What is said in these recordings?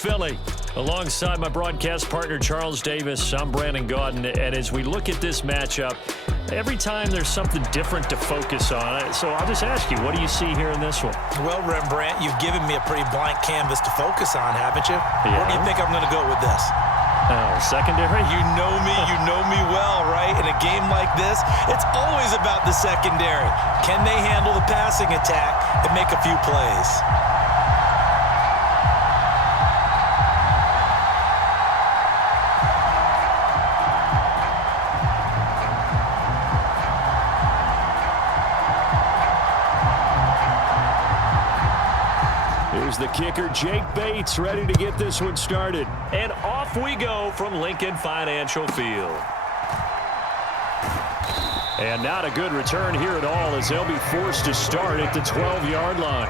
Philly. Alongside my broadcast partner, Charles Davis, I'm Brandon Gaudin. And as we look at this matchup, every time there's something different to focus on. So I'll just ask you, what do you see here in this one? Well, Rembrandt, you've given me a pretty blank canvas to focus on, haven't you? Yeah. Where do you think I'm going to go with this? Oh, secondary? You know me well, right? In a game like this, it's always about the secondary. Can they handle the passing attack and make a few plays? Here's the kicker, Jake Bates, ready to get this one started. And off we go from Lincoln Financial Field. And not a good return here at all, as they'll be forced to start at the 12-yard line.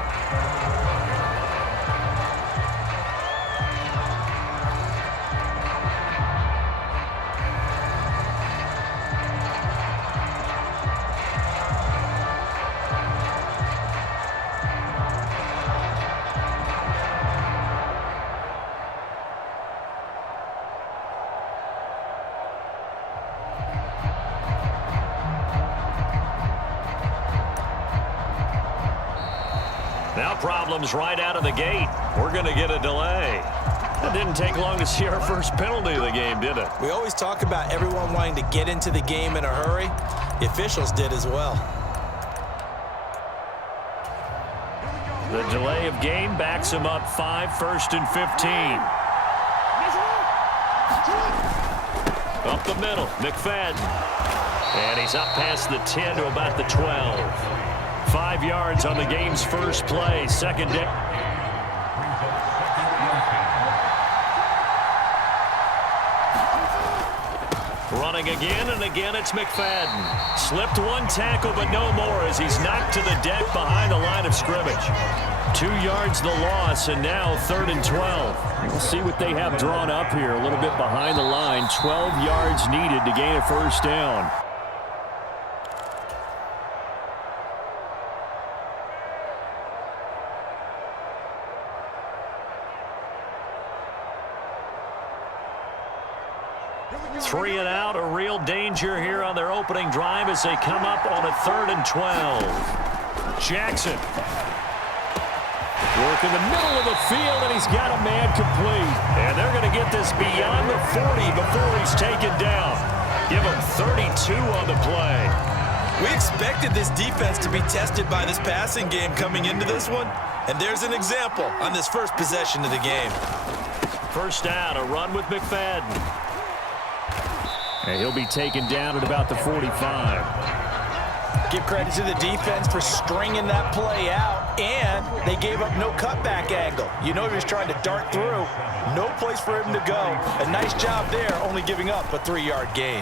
Now problems right out of the gate. We're going to get a delay. It didn't take long to see our first penalty of the game, did it? We always talk about everyone wanting to get into the game in a hurry. The officials did as well. The delay of game backs him up 5, 1st and 15. Up the middle, McFadden. And he's up past the 10 to about the 12. 5 yards on the game's first play. Second down. Running again, and again it's McFadden. Slipped one tackle, but no more as he's knocked to the deck behind the line of scrimmage. 2 yards the loss, and now 3rd and 12. We'll see what they have drawn up here. A little bit behind the line. 12 yards needed to gain a first down. Three and out, a real danger here on their opening drive as they come up on a 3rd and 12. Jackson. Work in the middle of the field, and he's got a man complete. And they're going to get this beyond the 40 before he's taken down. Give him 32 on the play. We expected this defense to be tested by this passing game coming into this one. And there's an example on this first possession of the game. First down, a run with McFadden. And he'll be taken down at about the 45. Give credit to the defense for stringing that play out, and they gave up no cutback angle. You know he was trying to dart through. No place for him to go. A nice job there, only giving up a 3-yard gain.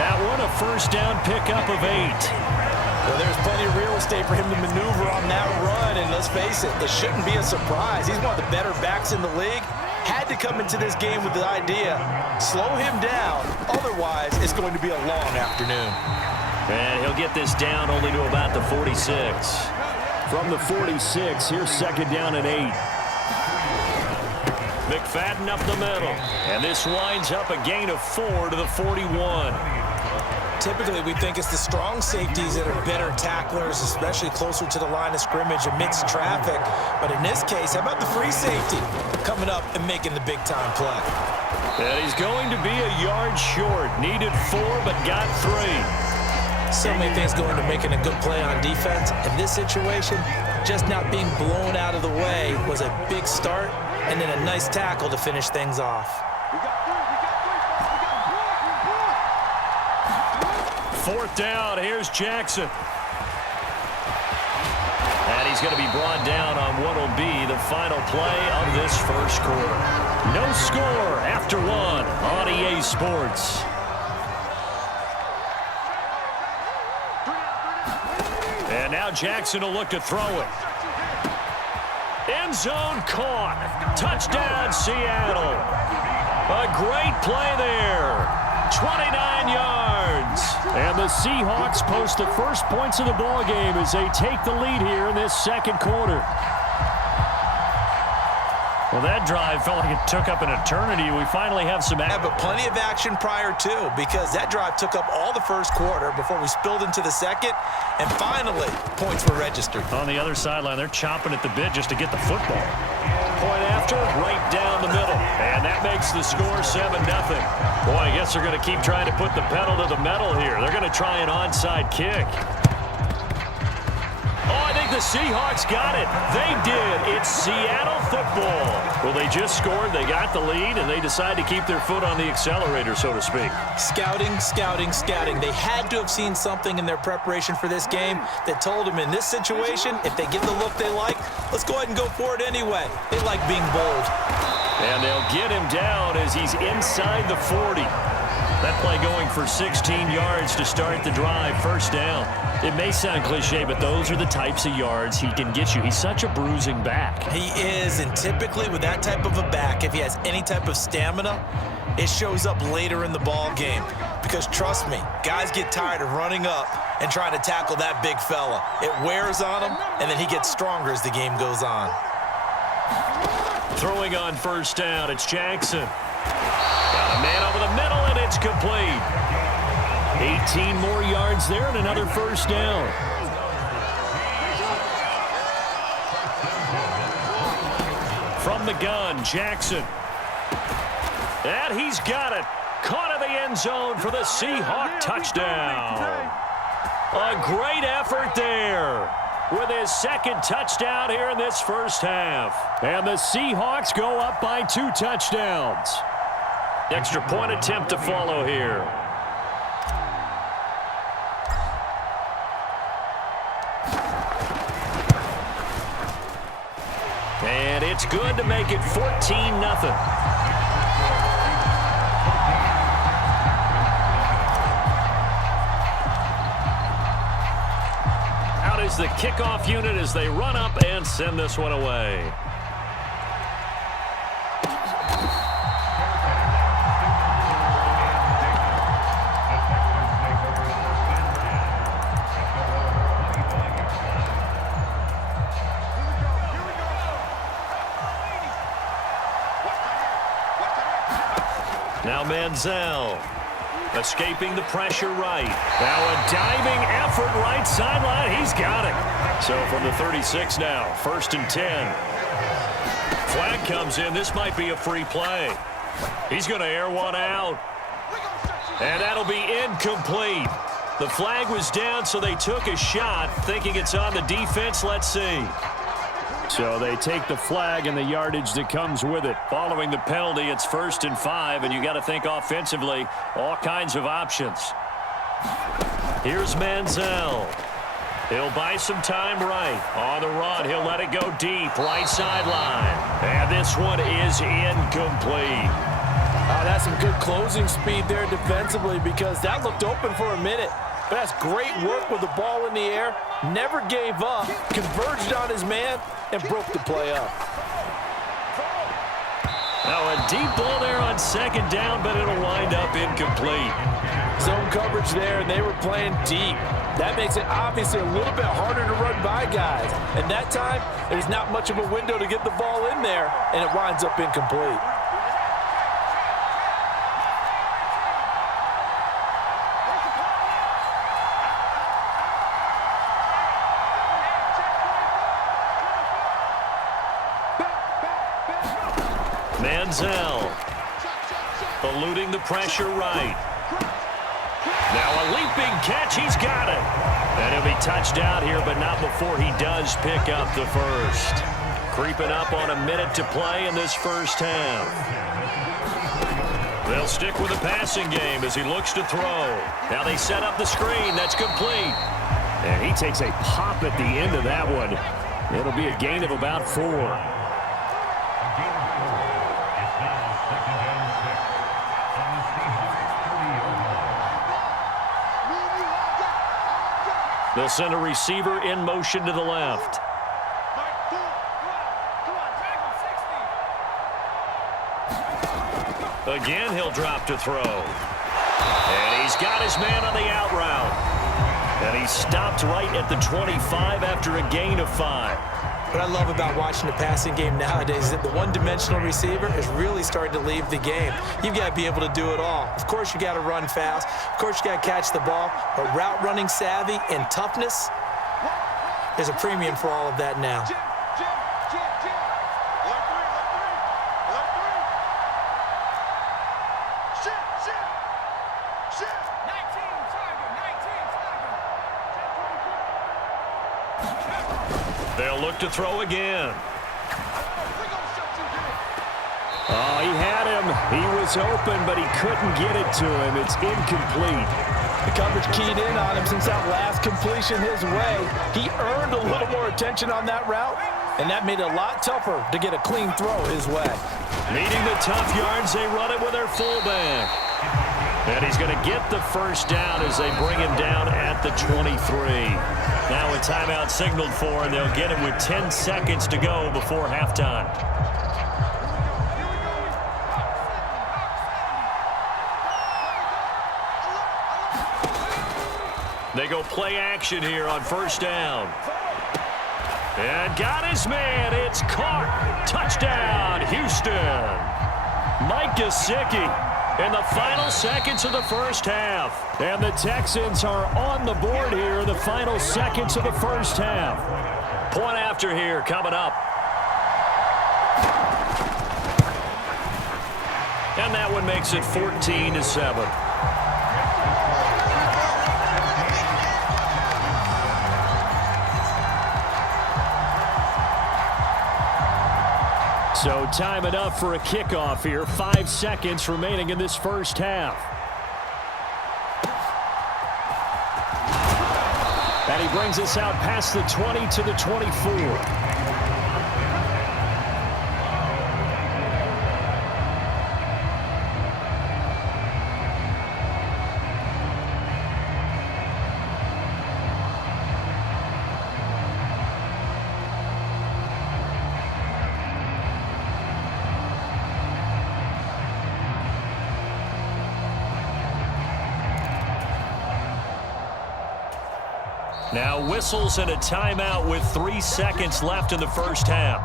That one, a first down pickup of 8. Well, there's plenty of real estate for him to maneuver on that run, and let's face it, it shouldn't be a surprise. He's one of the better backs in the league. Had to come into this game with the idea, slow him down, otherwise it's going to be a long afternoon. And he'll get this down only to about the 46. From the 46, here's second down and 8. McFadden up the middle, and this winds up a gain of 4 to the 41. Typically, we think it's the strong safeties that are better tacklers, especially closer to the line of scrimmage amidst traffic. But in this case, how about the free safety coming up and making the big-time play? And he's going to be a yard short. Needed 4, but got 3. So many things go into making a good play on defense. In this situation, just not being blown out of the way was a big start, and then a nice tackle to finish things off. 4th down, here's Jackson. And he's going to be brought down on what will be the final play of this first quarter. No score after 1 on EA Sports. And now Jackson will look to throw it. End zone caught. Touchdown, Seattle. A great play there. 29 yards. And the Seahawks post the first points of the ball game as they take the lead here in this second quarter. Well, that drive felt like it took up an eternity. We finally have some action. Yeah, but plenty of action prior to, because that drive took up all the first quarter before we spilled into the second, and finally, points were registered. On the other sideline, they're chomping at the bit just to get the football. Point after, right down the middle. And that makes the score 7-0. Boy, I guess they're going to keep trying to put the pedal to the metal here. They're going to try an onside kick. Oh, I think the Seahawks got it. They did. It's Seattle football. Well, they just scored. They got the lead, and they decide to keep their foot on the accelerator, so to speak. Scouting, scouting, scouting. They had to have seen something in their preparation for this game that told them in this situation, if they get the look they like, let's go ahead and go for it anyway. They like being bold. And they'll get him down as he's inside the 40. That play going for 16 yards to start the drive, first down. It may sound cliche, but those are the types of yards he can get you. He's such a bruising back. He is, and typically with that type of a back, if he has any type of stamina, it shows up later in the ball game. Because trust me, guys get tired of running up and trying to tackle that big fella. It wears on him, and then he gets stronger as the game goes on. Throwing on first down, it's Jackson. Got a man over the middle, and it's complete. 18 more yards there and another first down. From the gun, Jackson. And he's got it. Caught in the end zone for the Seahawk touchdown. A great effort there with his second touchdown here in this first half. And the Seahawks go up by 2 touchdowns. Extra point attempt to follow here. And it's good to make it 14-0. Out is the kickoff unit as they run up and send this one away. Now Manziel escaping the pressure right. Now a diving effort right sideline. He's got it. So from the 36 now, 1st and 10. Flag comes in. This might be a free play. He's going to air one out. And that'll be incomplete. The flag was down, so they took a shot, thinking it's on the defense. Let's see. So they take the flag and the yardage that comes with it. Following the penalty, it's 1st and 5, and you got to think offensively, all kinds of options. Here's Manziel. He'll buy some time right. On the run, he'll let it go deep, right sideline. And this one is incomplete. That's some good closing speed there defensively, because that looked open for a minute. But that's great work with the ball in the air. Never gave up, converged on his man, and broke the play up. Now a deep ball there on 2nd down, but it'll wind up incomplete. Zone coverage there, and they were playing deep. That makes it obviously a little bit harder to run by guys. And that time, there's not much of a window to get the ball in there, and it winds up incomplete. Manziel eluding the pressure right. Now a leaping catch. He's got it. And he'll be touched out here, but not before he does pick up the first. Creeping up on a minute to play in this first half. They'll stick with the passing game as he looks to throw. Now they set up the screen. That's complete. And he takes a pop at the end of that one. It'll be a gain of about 4. They'll send a receiver in motion to the left. Again, he'll drop to throw. And he's got his man on the out route. And he stopped right at the 25 after a gain of 5. What I love about watching the passing game nowadays is that the one-dimensional receiver is really starting to leave the game. You've got to be able to do it all. Of course, you got to run fast. Of course, you got to catch the ball. But route running savvy and toughness, there's a premium for all of that now. They'll look to throw again. Oh, he had him. He was open, but he couldn't get it to him. It's incomplete. The coverage keyed in on him since that last completion his way. He earned a little more attention on that route, and that made it a lot tougher to get a clean throw his way. Needing the tough yards, they run it with their fullback. And he's going to get the first down as they bring him down at the 23. Now a timeout signaled for, and they'll get him with 10 seconds to go before halftime. They go play action here on first down. And got his man. It's caught. Touchdown, Houston. Mike Gesicki in the final seconds of the first half. And the Texans are on the board here in the final seconds of the first half. Point after here coming up. And that one makes it 14-7. So time enough for a kickoff here. 5 seconds remaining in this first half. And he brings us out past the 20 to the 24. Now whistles and a timeout with 3 seconds left in the first half.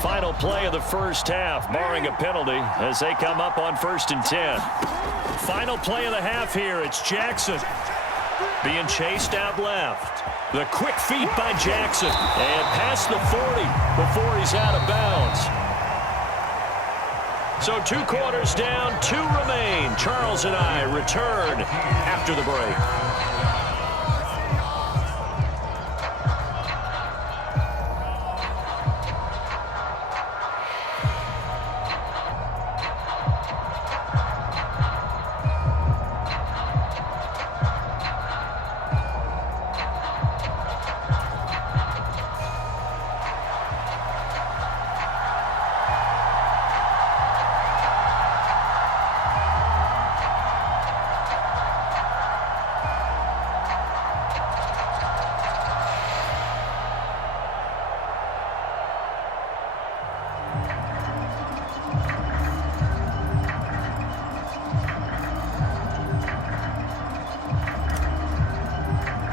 Final play of the first half, barring a penalty, as they come up on 1st and 10. Final play of the half here. It's Jackson being chased out left. The quick feet by Jackson. And past the 40 before he's out of bounds. So 2 quarters down, 2 remain. Charles and I return after the break.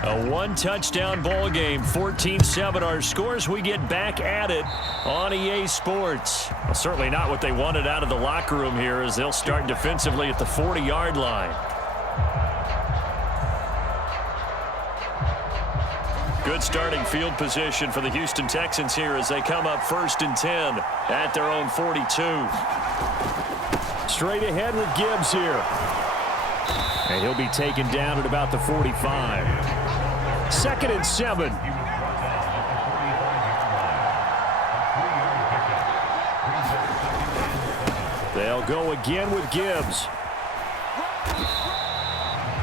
A one-touchdown ball game, 14-7. Our scores, we get back at it on EA Sports. Well, certainly not what they wanted out of the locker room here, as they'll start defensively at the 40-yard line. Good starting field position for the Houston Texans here as they come up 1st and 10 at their own 42. Straight ahead with Gibbs here. And he'll be taken down at about the 45. 2nd and 7. They'll go again with Gibbs.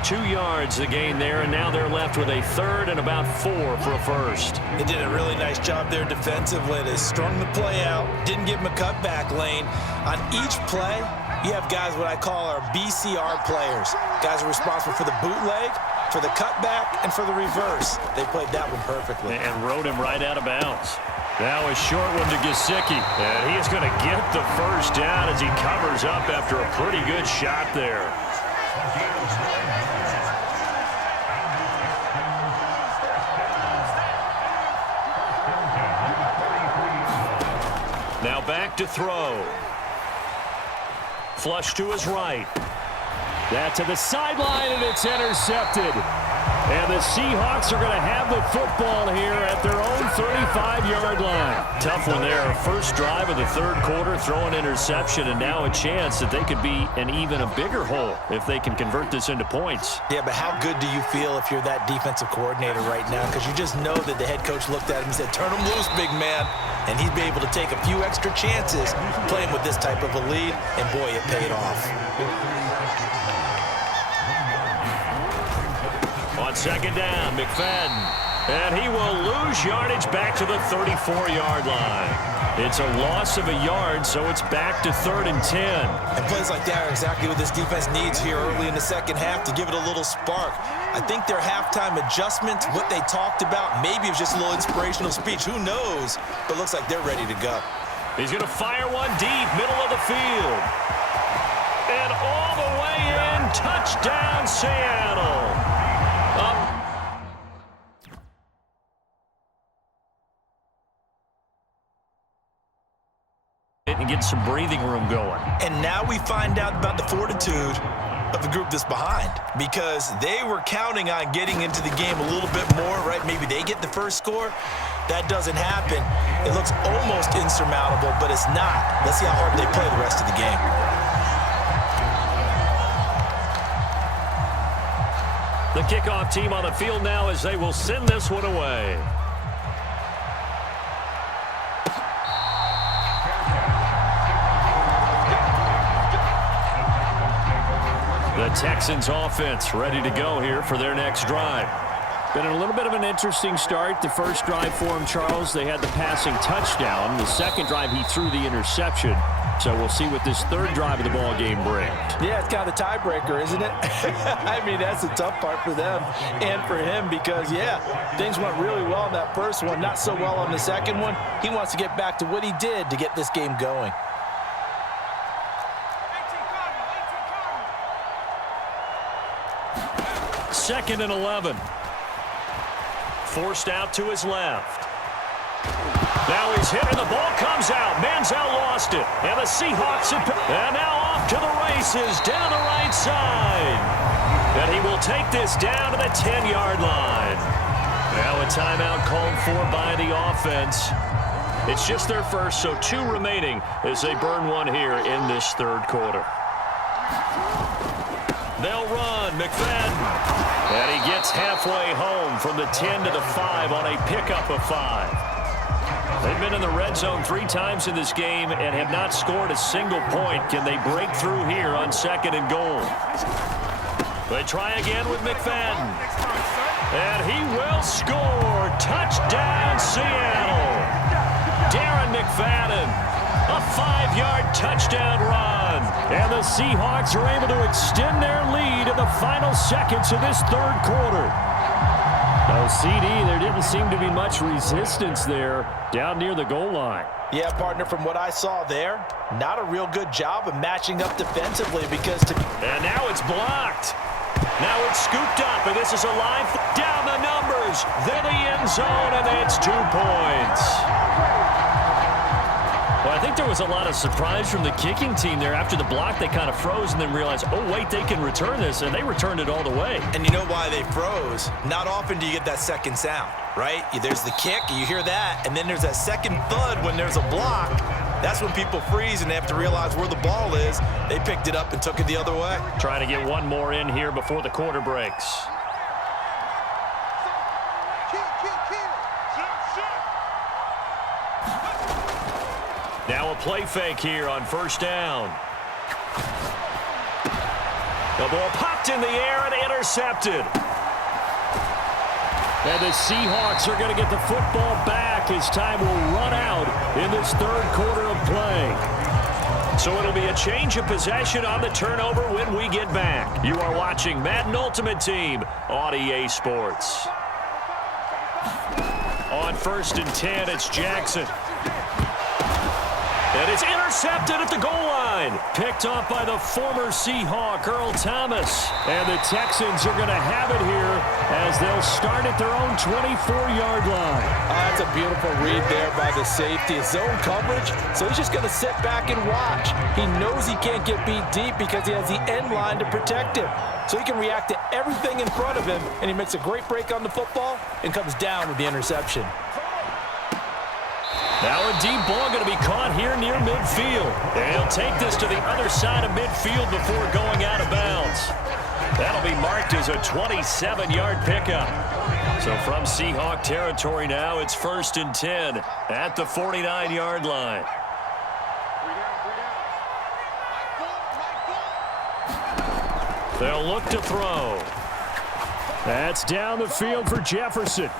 2 yards the gain there, and now they're left with a 3rd and about 4 for a first. They did a really nice job there defensively. They strung the play out, didn't give him a cutback lane. On each play, you have guys what I call our BCR players. Guys are responsible for the bootleg, for the cutback, and for the reverse. They played that one perfectly. And rode him right out of bounds. Now a short one to Gesicki. And he is going to get the first down as he covers up after a pretty good shot there. back to throw. Flush to his right. That to the sideline, and it's intercepted. And the Seahawks are going to have the football here at their own 35-yard line. Tough one there. First drive of the third quarter, throw an interception, and now a chance that they could be in even a bigger hole if they can convert this into points. Yeah, but how good do you feel if you're that defensive coordinator right now? Because you just know that the head coach looked at him and said, turn him loose, big man. And he'd be able to take a few extra chances playing with this type of a lead, and boy, it paid off. On second down, McFadden. And he will lose yardage back to the 34-yard line. It's a loss of a yard, so it's back to 3rd and 10. And plays like that are exactly what this defense needs here early in the second half to give it a little spark. I think their halftime adjustment, what they talked about, maybe it was just a little inspirational speech. Who knows? But looks like they're ready to go. He's going to fire one deep, middle of the field. And all the way in, touchdown, Seattle. And get some breathing room going. And now we find out about the fortitude of the group that's behind, because they were counting on getting into the game a little bit more, right? Maybe they get the first score. That doesn't happen. It looks almost insurmountable, but it's not. Let's see how hard they play the rest of the game. The kickoff team on the field now as they will send this one away. The Texans offense ready to go here for their next drive. Been a little bit of an interesting start. The first drive for him, Charles, they had the passing touchdown. The second drive, he threw the interception. So we'll see what this third drive of the ball game brings. Yeah, it's kind of the tiebreaker, isn't it? I mean, that's the tough part for them and for him because, yeah, things went really well on that first one, not so well on the second one. He wants to get back to what he did to get this game going. Second and 11. Forced out to his left. Now he's hit and the ball comes out. Manziel lost it. And the Seahawks and now off to the races down the right side. And he will take this down to the 10-yard line. Now a timeout called for by the offense. It's just their first, so 2 remaining as they burn one here in this third quarter. They'll run. McFadden. And he gets halfway home from the 10 to the 5 on a pickup of 5. They've been in the red zone 3 times in this game and have not scored a single point. Can they break through here on 2nd and goal? They try again with McFadden. And he will score. Touchdown, Seattle. Darren McFadden. A 5-yard touchdown run. And the Seahawks are able to extend their lead in the final seconds of this third quarter. Now, CD, there didn't seem to be much resistance there down near the goal line. Yeah, partner, from what I saw there, not a real good job of matching up defensively because... And now it's blocked. Now it's scooped up, and this is a line down the numbers. They're the end zone, and it's 2 points. Well, I think there was a lot of surprise from the kicking team there. After the block, they kind of froze and then realized, oh, wait, they can return this, and they returned it all the way. And you know why they froze? Not often do you get that second sound, right? There's the kick, you hear that, and then there's that second thud when there's a block. That's when people freeze and they have to realize where the ball is. They picked it up and took it the other way. Trying to get one more in here before the quarter breaks. Now a play fake here on first down. The ball popped in the air and intercepted. And the Seahawks are going to get the football back as time will run out in this third quarter of play. So it'll be a change of possession on the turnover when we get back. You are watching Madden Ultimate Team on EA Sports. On 1st and 10, it's Jackson. And it's intercepted at the goal line. Picked off by the former Seahawk, Earl Thomas. And the Texans are going to have it here as they'll start at their own 24-yard line. That's a beautiful read there by the safety. Zone coverage, so he's just going to sit back and watch. He knows he can't get beat deep because he has the end line to protect him. So he can react to everything in front of him, and he makes a great break on the football and comes down with the interception. Now a deep ball going to be caught here near midfield. And he'll take this to the other side of midfield before going out of bounds. That'll be marked as a 27-yard pickup. So from Seahawk territory now, it's 1st and 10 at the 49-yard line. They'll look to throw. That's down the field for Jefferson.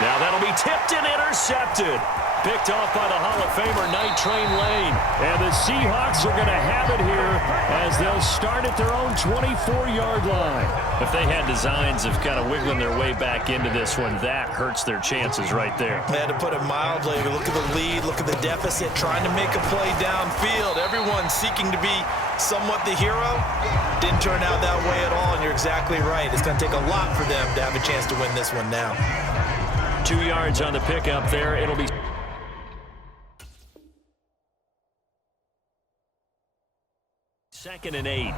Now that'll be tipped and intercepted. Picked off by the Hall of Famer, Night Train Lane. And the Seahawks are going to have it here as they'll start at their own 24-yard line. If they had designs of kind of wiggling their way back into this one, that hurts their chances right there. They had to put it mildly. Look at the lead, look at the deficit, trying to make a play downfield. Everyone seeking to be somewhat the hero. Didn't turn out that way at all, and you're exactly right. It's going to take a lot for them to have a chance to win this one now. 2 yards on the pickup there. It'll be 2nd and 8.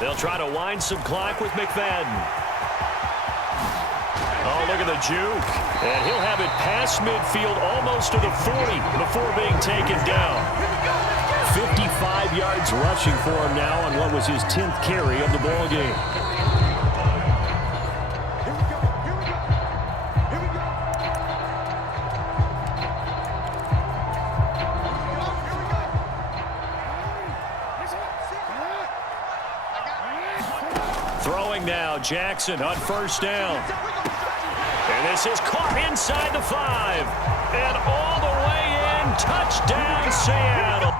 They'll try to wind some clock with McFadden. Oh, look at the juke. And he'll have it past midfield almost to the 40 before being taken down. 55 yards rushing for him now on what was his 10th carry of the ball game. Throwing now, Jackson on 1st down. And this is caught inside the 5. And all the way in, touchdown Seattle.